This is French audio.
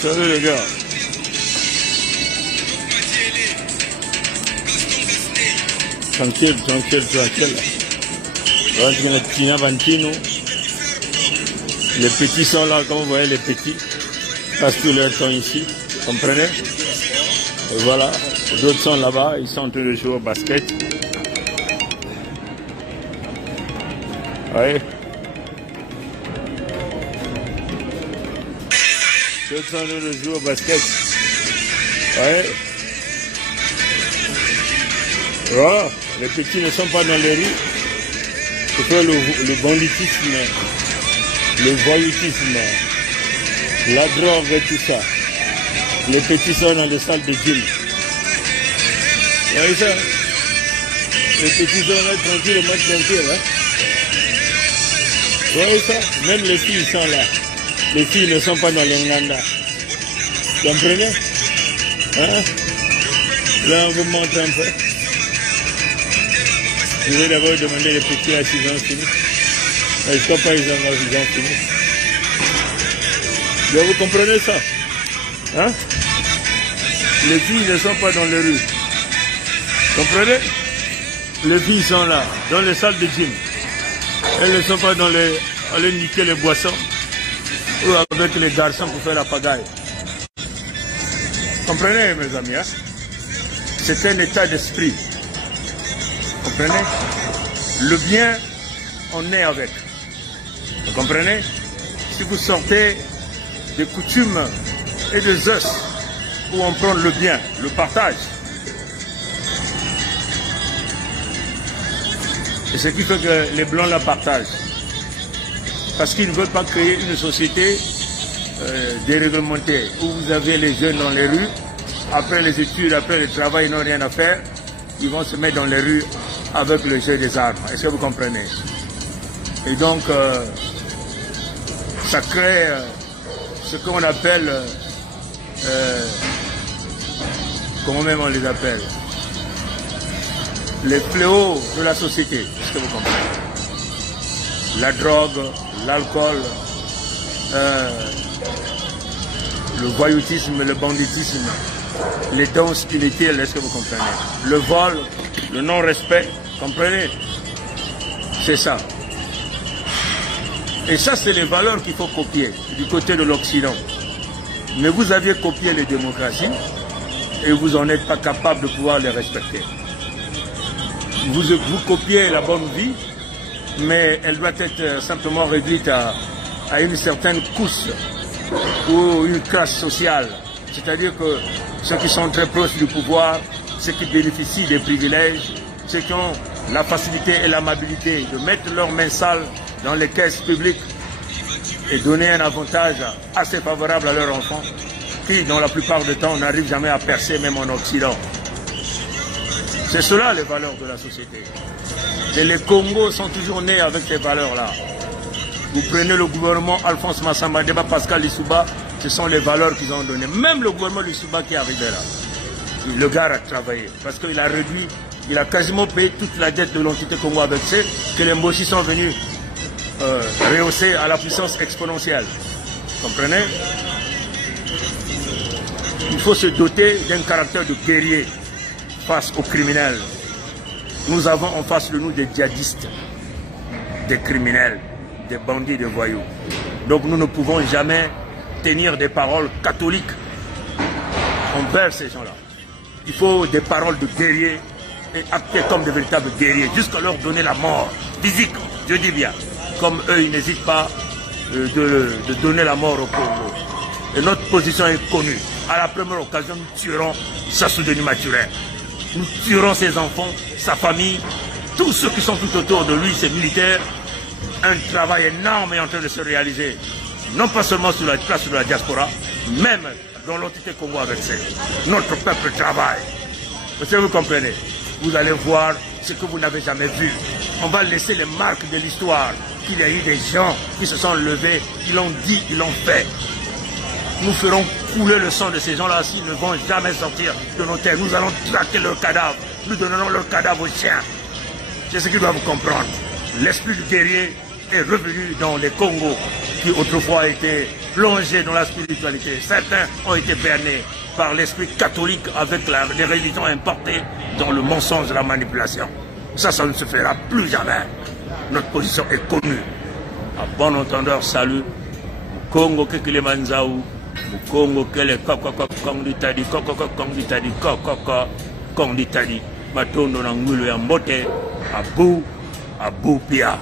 Salut les gars. Tranquille, tranquille, tranquille. Les petits sont là, comme vous voyez, les petits passent tout leur temps ici, comprenez? Et voilà, d'autres sont là-bas, ils sont en train de jouer au basket. Oui. D'autres sont en train de jouer au basket. Oui. Voilà, les petits ne sont pas dans les rues pour faire le banditisme, le voyoutisme, la drogue et tout ça. Les petits sont dans les salles de gym. Vous voyez ça? Les petits sont là tranquillement, tranquilles. Hein? Vous voyez ça? Même les filles sont là. Les filles ne sont pas dans l'Enganda. Vous comprenez? Hein? Là, on vous montre un peu. Je vais d'abord demander les petits là s'ils ont fini. Je ne crois pas qu'ils ont fini. Donc vous comprenez ça? Hein? Les filles ne sont pas dans les rues. Comprenez? Les filles sont là, dans les salles de gym. Elles ne sont pas dans les... aller niquer les boissons. Ou avec les garçons pour faire la pagaille. Comprenez mes amis? Hein? C'est un état d'esprit. Comprenez? Le bien, on est avec. Vous comprenez? Si vous sortez des coutumes et des os où on prend le bien, le partage. Et ce qui fait que les Blancs la partagent. Parce qu'ils ne veulent pas créer une société déréglementée où vous avez les jeunes dans les rues, après les études, après le travail, ils n'ont rien à faire, ils vont se mettre dans les rues avec le jeu des armes. Est-ce que vous comprenez? Et donc, ça crée ce qu'on appelle, comment même on les appelle, les fléaux de la société. Est-ce que vous comprenez? La drogue, l'alcool, le voyoutisme, le banditisme, les danses inutiles, est-ce que vous comprenez? Le vol, le non-respect, comprenez? C'est ça. Et ça, c'est les valeurs qu'il faut copier du côté de l'Occident. Mais vous aviez copié les démocraties et vous n'en êtes pas capable de pouvoir les respecter. Vous copiez la bonne vie, mais elle doit être simplement réduite à une certaine couche ou une classe sociale. C'est-à-dire que ceux qui sont très proches du pouvoir, ceux qui bénéficient des privilèges, ceux qui ont la facilité et l'amabilité de mettre leurs mains sales dans les caisses publiques et donner un avantage assez favorable à leurs enfants, qui, dans la plupart du temps, n'arrivent jamais à percer, même en Occident. C'est cela les valeurs de la société. Et les Congos sont toujours nés avec ces valeurs-là. Vous prenez le gouvernement Alphonse Massamba, Débat Pascal Lissouba, ce sont les valeurs qu'ils ont données. Même le gouvernement Lissouba qui est arrivé là, le gars a travaillé parce qu'il a réduit, il a quasiment payé toute la dette de l'entité Congo avec ce que les Mboshi sont venus rehausser à la puissance exponentielle. Vous comprenez? Il faut se doter d'un caractère de guerrier face aux criminels. Nous avons en face de nous des djihadistes, des criminels, des bandits, des voyous. Donc nous ne pouvons jamais tenir des paroles catholiques envers ces gens-là. Il faut des paroles de guerriers et acter comme de véritables guerriers, jusqu'à leur donner la mort physique, je dis bien. Comme eux, ils n'hésitent pas de donner la mort au Congo. Et notre position est connue. À la première occasion, nous tuerons Sassou Denis Maturin. Nous tuerons ses enfants, sa famille, tous ceux qui sont tout autour de lui, ses militaires. Un travail énorme est en train de se réaliser. Non pas seulement sur la place de la diaspora, même dans l'entité Congo avec ça. Notre peuple travaille. Est-ce que vous comprenez? Vous allez voir ce que vous n'avez jamais vu. On va laisser les marques de l'histoire, qu'il y a eu des gens qui se sont levés, qui l'ont dit, qui l'ont fait. Nous ferons couler le sang de ces gens-là s'ils ne vont jamais sortir de nos terres. Nous allons traquer leurs cadavres. Nous donnerons leurs cadavres aux chiens. C'est ce qu'ils doivent comprendre. L'esprit du guerrier est revenu dans les Congos qui autrefois étaient plongés dans la spiritualité. Certains ont été bernés par l'esprit catholique avec les religions importées dans le mensonge et la manipulation. Ça ne se fera plus jamais. Notre position est connue. À bon entendeur, salut. Congo kekile manzaou. Congo kele kongitadi kongitadi kongitadi. Matondo na ngulu ya mbote. Abu pia.